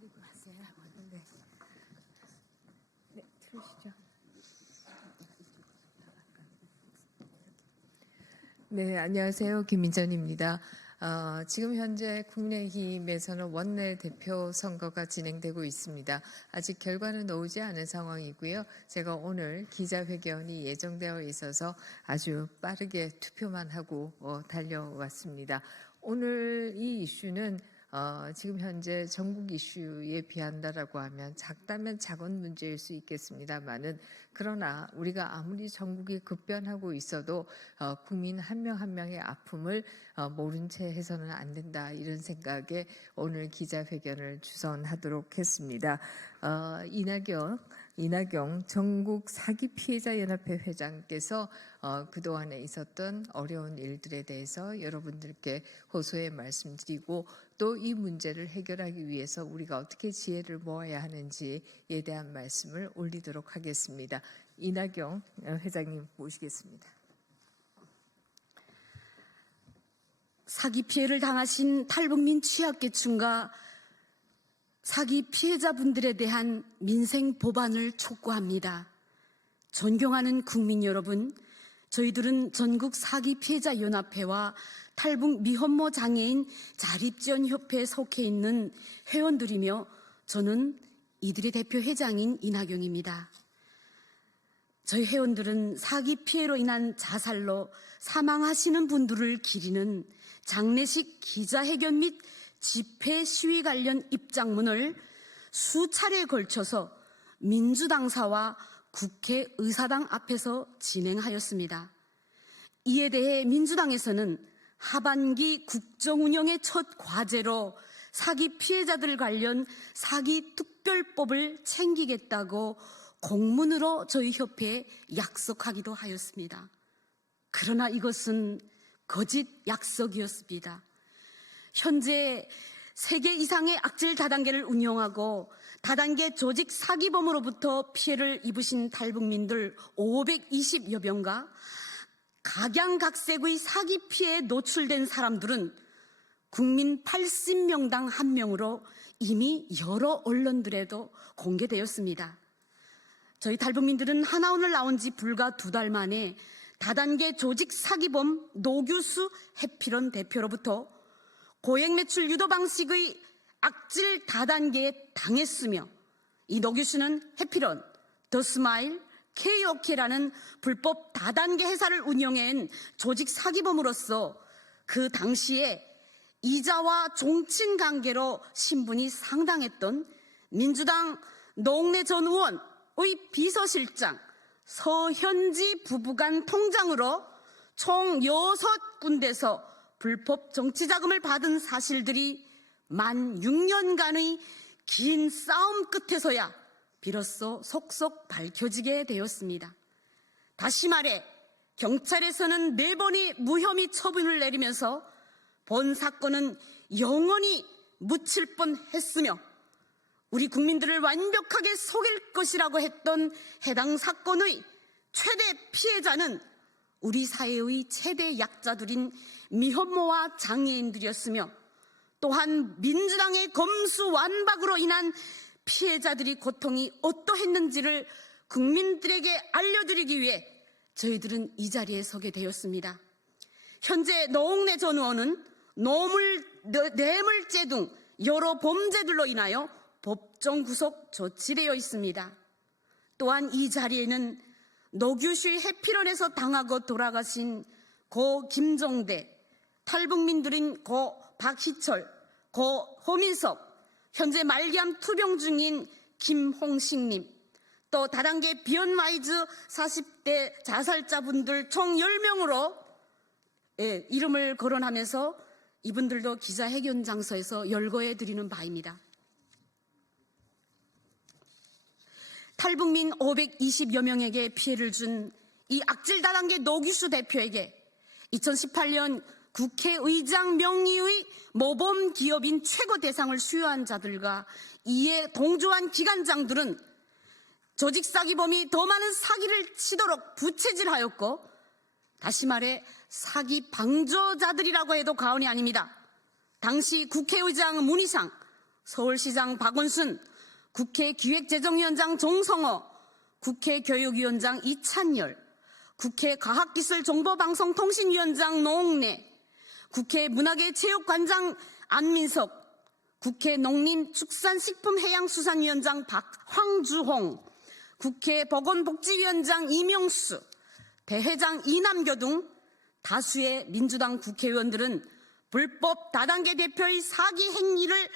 차리고 왔어요라고 하는데 네, 들으시죠? 네, 안녕하세요. 김민전입니다. 지금 현재 국민의힘에서는 원내대표 선거가 진행되고 있습니다. 아직 결과는 나오지 않은 상황이고요. 제가 오늘 기자회견이 예정되어 있어서 아주 빠르게 투표만 하고 달려왔습니다. 오늘 이 이슈는 지금 현재 전국 이슈에 비한다라고 하면 작다면 작은 문제일 수 있겠습니다만은 그러나 우리가 아무리 전국이 급변하고 있어도 국민 한 명 한 명의 아픔을 모른 채 해서는 안 된다 이런 생각에 오늘 기자회견을 주선하도록 했습니다. 이낙영 전국 사기 피해자 연합회 회장께서 그동안에 있었던 어려운 일들에 대해서 여러분들께 호소의 말씀드리고 또 이 문제를 해결하기 위해서 우리가 어떻게 지혜를 모아야 하는지에 대한 말씀을 올리도록 하겠습니다. 이낙영 회장님 모시겠습니다. 사기 피해를 당하신 탈북민 취약계층과 사기 피해자분들에 대한 민생 보완을 촉구합니다. 존경하는 국민 여러분, 저희들은 전국 사기 피해자 연합회와 탈북 미혼모 장애인 자립지원협회에 속해 있는 회원들이며 저는 이들의 대표 회장인 이낙영입니다. 저희 회원들은 사기 피해로 인한 자살로 사망하시는 분들을 기리는 장례식 기자회견 및 집회 시위 관련 입장문을 수차례에 걸쳐서 민주당사와 국회의사당 앞에서 진행하였습니다. 이에 대해 민주당에서는 하반기 국정운영의 첫 과제로 사기 피해자들 관련 사기 특별법을 챙기겠다고 공문으로 저희 협회에 약속하기도 하였습니다. 그러나 이것은 거짓 약속이었습니다. 현재 3개 이상의 악질 다단계를 운영하고 다단계 조직 사기범으로부터 피해를 입으신 탈북민들 520여 명과 각양각색의 사기 피해에 노출된 사람들은 국민 80명당 1명으로 이미 여러 언론들에도 공개되었습니다. 저희 탈북민들은 하나오늘 나온 지 불과 2달 만에 다단계 조직 사기범 노규수 해피런 대표로부터 고액 매출 유도 방식의 악질 다단계에 당했으며 이 노규수는 해피런, 더스마일, K오케라는 불법 다단계 회사를 운영한 조직 사기범으로서 그 당시에 이자와 종친 관계로 신분이 상당했던 민주당 노웅래 전 의원의 비서실장 서현지 부부간 통장으로 총 6군데서 불법 정치자금을 받은 사실들이 만 6년간의 긴 싸움 끝에서야 비로소 속속 밝혀지게 되었습니다. 다시 말해 경찰에서는 4번의 무혐의 처분을 내리면서 본 사건은 영원히 묻힐 뻔했으며 우리 국민들을 완벽하게 속일 것이라고 했던 해당 사건의 최대 피해자는 우리 사회의 최대 약자들인 미혼모와 장애인들이었으며 또한 민주당의 검수완박으로 인한 피해자들이 고통이 어떠했는지를 국민들에게 알려드리기 위해 저희들은 이 자리에 서게 되었습니다. 현재 노웅래 전 의원은 뇌물죄 등 여러 범죄들로 인하여 법정 구속 조치되어 있습니다. 또한 이 자리에는 노규슈 해피런에서 당하고 돌아가신 고 김종대, 탈북민들인 고 박희철, 고 호민섭, 현재 말기암 투병 중인 김홍식님, 또 다단계 비언와이즈 40대 자살자분들 총 10명으로 이름을 거론하면서 이분들도 기자회견 장소에서 열거해 드리는 바입니다. 탈북민 520여 명에게 피해를 준 이 악질 다단계 노규수 대표에게 2018년 국회의장 명의의 모범 기업인 최고 대상을 수여한 자들과 이에 동조한 기관장들은 조직 사기범이 더 많은 사기를 치도록 부채질하였고 다시 말해 사기 방조자들이라고 해도 과언이 아닙니다. 당시 국회의장 문희상, 서울시장 박원순, 국회 기획재정위원장 정성호, 국회 교육위원장 이찬열, 국회 과학기술정보방송통신위원장 노웅래, 국회 문화계체육관장 안민석, 국회 농림축산식품해양수산위원장 황주홍, 국회 보건복지위원장 이명수, 대회장 이남교 등 다수의 민주당 국회의원들은 불법 다단계 대표의 사기 행위를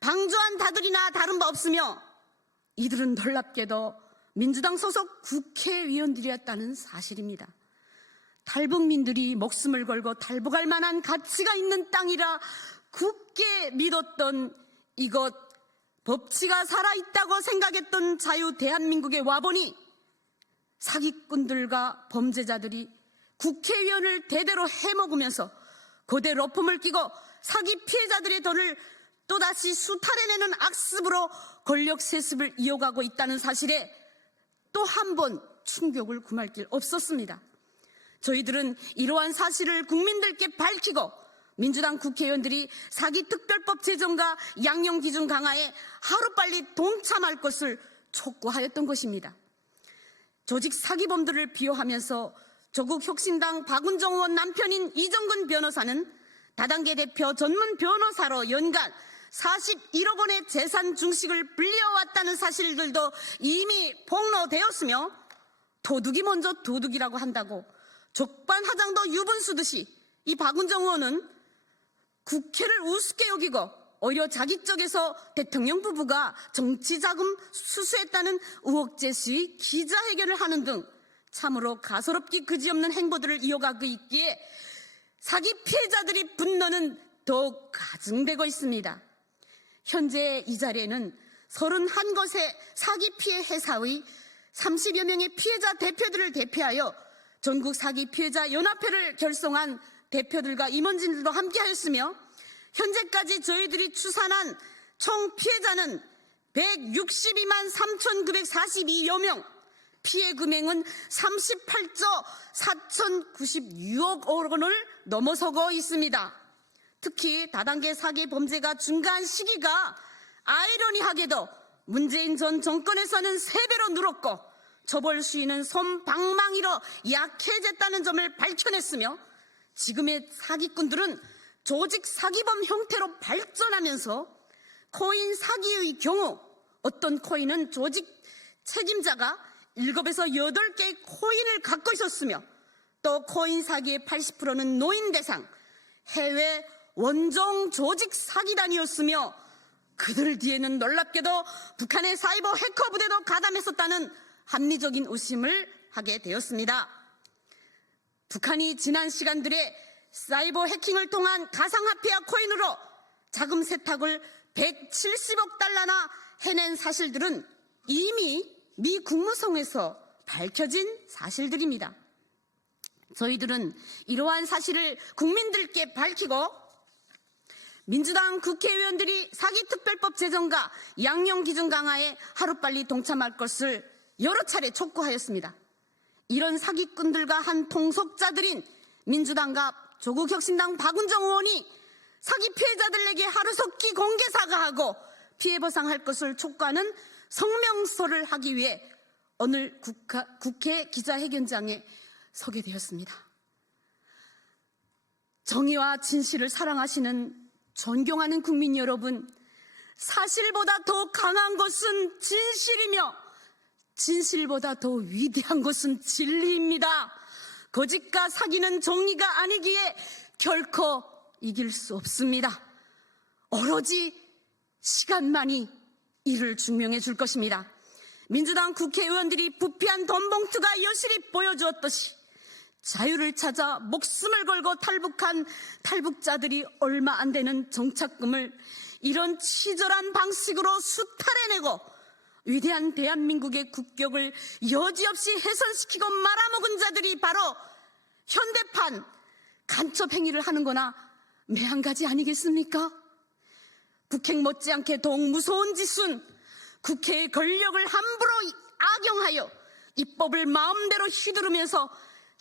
방조한 다들이나 다른 바 없으며 이들은 놀랍게도 민주당 소속 국회의원들이었다는 사실입니다. 탈북민들이 목숨을 걸고 탈북할 만한 가치가 있는 땅이라 굳게 믿었던 이곳, 법치가 살아있다고 생각했던 자유 대한민국에 와보니 사기꾼들과 범죄자들이 국회의원을 대대로 해먹으면서 고대 로펌을 끼고 사기 피해자들의 돈을 또다시 수탈해내는 악습으로 권력 세습을 이어가고 있다는 사실에 또 한 번 충격을 금할 길 없었습니다. 저희들은 이러한 사실을 국민들께 밝히고 민주당 국회의원들이 사기특별법 제정과 양형기준 강화에 하루빨리 동참할 것을 촉구하였던 것입니다. 조직 사기범들을 비호하면서 조국 혁신당 박은정 의원 남편인 이정근 변호사는 다단계 대표 전문 변호사로 연간 41억 원의 재산 중식을 불려왔다는 사실들도 이미 폭로되었으며 도둑이 먼저 도둑이라고 한다고 족반화장도 유분수듯이 이 박은정 의원은 국회를 우습게 여기고 오히려 자기 쪽에서 대통령 부부가 정치자금 수수했다는 의혹 제시의 기자회견을 하는 등 참으로 가소롭기 그지없는 행보들을 이어가고 있기에 사기 피해자들이 분노는 더욱 가중되고 있습니다. 현재 이 자리에는 31곳의 사기 피해 회사의 30여 명의 피해자 대표들을 대표하여 전국 사기 피해자 연합회를 결성한 대표들과 임원진들도 함께하였으며 현재까지 저희들이 추산한 총 피해자는 162만 3,942여 명, 피해 금액은 38조 4,096억 원을 넘어서고 있습니다. 특히 다단계 사기 범죄가 증가한 시기가 아이러니하게도 문재인 전 정권에서는 3배로 늘었고 처벌 수위는 솜방망이로 약해졌다는 점을 밝혀냈으며 지금의 사기꾼들은 조직 사기범 형태로 발전하면서 코인 사기의 경우 어떤 코인은 조직 책임자가 7에서 8개의 코인을 갖고 있었으며 또 코인 사기의 80%는 노인 대상, 해외 원종 조직 사기단이었으며 그들 뒤에는 놀랍게도 북한의 사이버 해커 부대도 가담했었다는 합리적인 의심을 하게 되었습니다. 북한이 지난 시간들에 사이버 해킹을 통한 가상화폐와 코인으로 자금 세탁을 170억 달러나 해낸 사실들은 이미 미 국무성에서 밝혀진 사실들입니다. 저희들은 이러한 사실을 국민들께 밝히고 민주당 국회의원들이 사기특별법 제정과 양형기준 강화에 하루빨리 동참할 것을 여러 차례 촉구하였습니다. 이런 사기꾼들과 한 통속자들인 민주당과 조국혁신당 박은정 의원이 사기 피해자들에게 하루속히 공개 사과하고 피해 보상할 것을 촉구하는 성명서를 하기 위해 오늘 국회 기자회견장에 서게 되었습니다. 정의와 진실을 사랑하시는 존경하는 국민 여러분, 사실보다 더 강한 것은 진실이며 진실보다 더 위대한 것은 진리입니다. 거짓과 사기는 정의가 아니기에 결코 이길 수 없습니다. 오로지 시간만이 이를 증명해 줄 것입니다. 민주당 국회의원들이 부패한 돈봉투가 여실히 보여주었듯이 자유를 찾아 목숨을 걸고 탈북한 탈북자들이 얼마 안 되는 정착금을 이런 치졸한 방식으로 수탈해내고 위대한 대한민국의 국격을 여지없이 훼손시키고 말아먹은 자들이 바로 현대판 간첩 행위를 하는 거나 매한가지 아니겠습니까? 북핵 못지않게 더욱 무서운 짓은 국회의 권력을 함부로 악용하여 입법을 마음대로 휘두르면서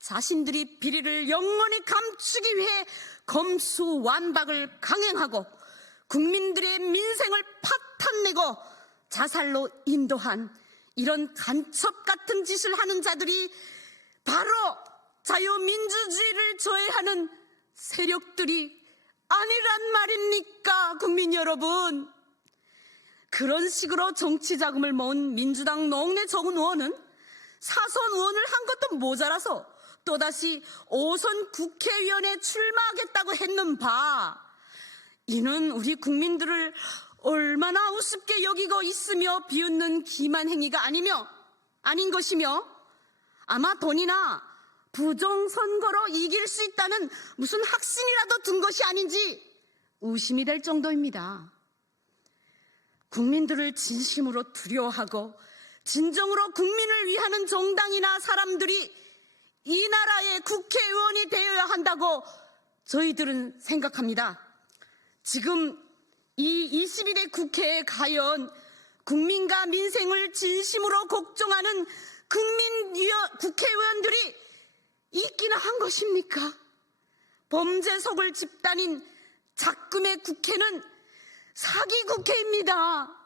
자신들이 비리를 영원히 감추기 위해 검수완박을 강행하고 국민들의 민생을 파탄내고 자살로 인도한 이런 간첩 같은 짓을 하는 자들이 바로 자유민주주의를 저해하는 세력들이 아니란 말입니까, 국민 여러분? 그런 식으로 정치 자금을 모은 민주당 농내 적은 의원은 사선 의원을 한 것도 모자라서 또다시 5선 국회의원에 출마하겠다고 했는 바, 이는 우리 국민들을 얼마나 우습게 여기고 있으며 비웃는 기만 행위가 아닌 것이며, 아마 돈이나 부정선거로 이길 수 있다는 무슨 확신이라도 든 것이 아닌지 의심이 될 정도입니다. 국민들을 진심으로 두려워하고 진정으로 국민을 위하는 정당이나 사람들이 이 나라의 국회의원이 되어야 한다고 저희들은 생각합니다. 지금 이 21대 국회에 과연 국민과 민생을 진심으로 걱정하는 국회의원들이 있기나 한 것입니까? 범죄 속을 집단인 작금의 국회는 사기 국회입니다.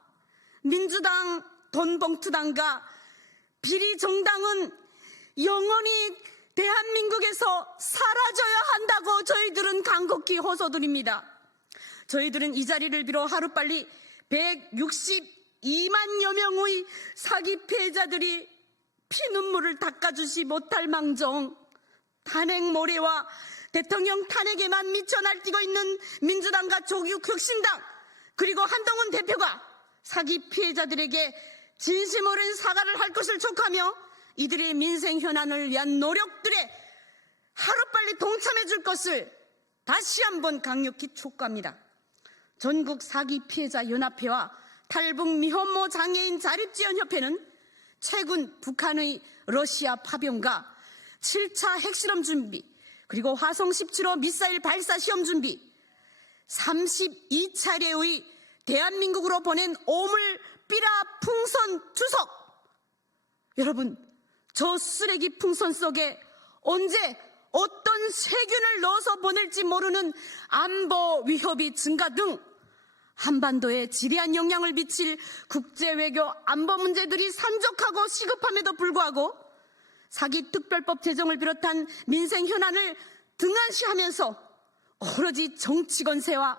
민주당, 돈봉투당과 비리정당은 영원히 대한민국에서 사라져야 한다고 저희들은 간곡히 호소드립니다. 저희들은 이 자리를 빌어 하루빨리 162만여 명의 사기 피해자들이 피눈물을 닦아주지 못할 망정, 탄핵 모래와 대통령 탄핵에만 미쳐 날뛰고 있는 민주당과 조국혁신당, 그리고 한동훈 대표가 사기 피해자들에게 진심 어린 사과를 할 것을 촉하며 이들의 민생 현안을 위한 노력들에 하루빨리 동참해 줄 것을 다시 한번 강력히 촉구합니다. 전국 사기 피해자 연합회와 탈북 미혼모 장애인 자립지원협회는 최근 북한의 러시아 파병과 7차 핵실험 준비, 그리고 화성 17호 미사일 발사 시험 준비, 32차례의 대한민국으로 보낸 오물 삐라 풍선 투석, 여러분, 저 쓰레기 풍선 속에 언제 어떤 세균을 넣어서 보낼지 모르는 안보 위협이 증가 등 한반도에 지대한 영향을 미칠 국제외교 안보 문제들이 산적하고 시급함에도 불구하고 사기특별법 제정을 비롯한 민생 현안을 등한시하면서 오로지 정치공세와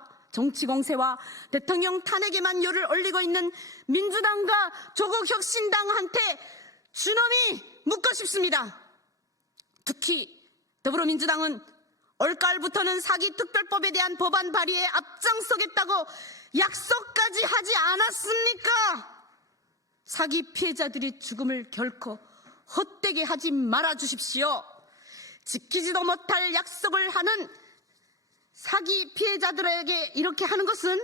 대통령 탄핵에만 열을 올리고 있는 민주당과 조국혁신당한테 준엄히 묻고 싶습니다. 특히 더불어민주당은 올가을부터는 사기특별법에 대한 법안 발의에 앞장서겠다고 약속까지 하지 않았습니까? 사기 피해자들의 죽음을 결코 헛되게 하지 말아 주십시오. 지키지도 못할 약속을 하는 사기 피해자들에게 이렇게 하는 것은,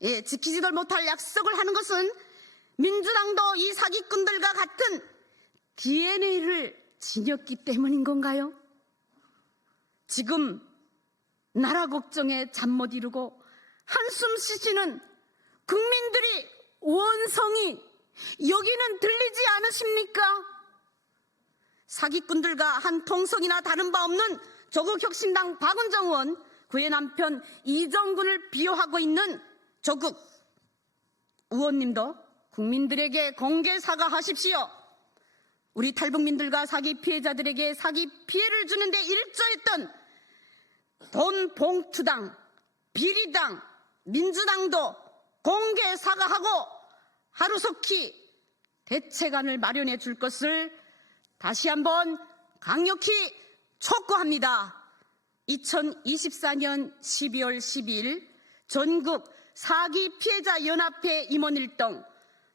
지키지도 못할 약속을 하는 것은 민주당도 이 사기꾼들과 같은 DNA를 지녔기 때문인 건가요? 지금 나라 걱정에 잠 못 이루고 한숨 쉬시는 국민들이 원성이 여기는 들리지 않으십니까? 사기꾼들과 한 통속이나 다른 바 없는 조국혁신당 박은정 의원, 그의 남편 이정근을 비호하고 있는 조국 의원님도 국민들에게 공개 사과하십시오. 우리 탈북민들과 사기 피해자들에게 사기 피해를 주는데 일조했던 돈봉투당, 비리당, 민주당도 공개 사과하고 하루속히 대책안을 마련해 줄 것을 다시 한번 강력히 촉구합니다. 2024년 12월 12일 전국 사기 피해자 연합회 임원일동,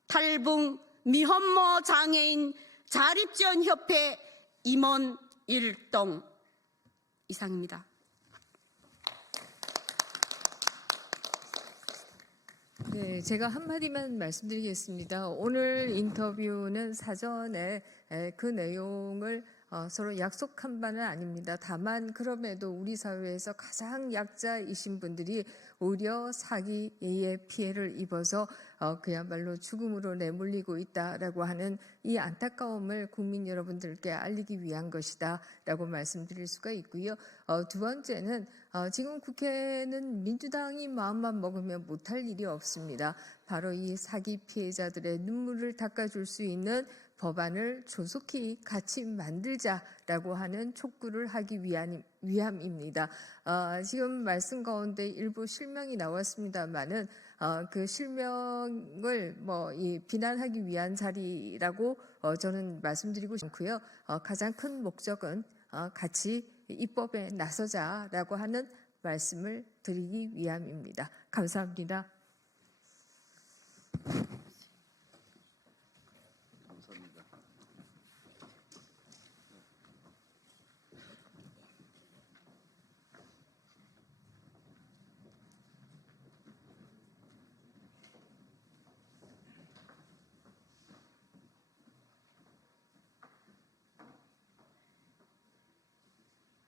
탈북 미혼모 장애인 자립지원협회 임원일동 이상입니다. 네, 제가 한마디만 말씀드리겠습니다. 오늘 인터뷰는 사전에 그 내용을 서로 약속한 바는 아닙니다. 다만 그럼에도 우리 사회에서 가장 약자이신 분들이 오히려 사기의 피해를 입어서 그야말로 죽음으로 내몰리고 있다라고 하는 이 안타까움을 국민 여러분들께 알리기 위한 것이다라고 말씀드릴 수가 있고요. 두 번째는 지금 국회는 민주당이 마음만 먹으면 못할 일이 없습니다. 바로 이 사기 피해자들의 눈물을 닦아줄 수 있는 법안을 조속히 같이 만들자라고 하는 촉구를 하기 위함입니다. 지금 말씀 가운데 일부 실명이 나왔습니다만은 그 실명을 비난하기 위한 자리라고 저는 말씀드리고 싶고요. 가장 큰 목적은 같이 입법에 나서자라고 하는 말씀을 드리기 위함입니다. 감사합니다.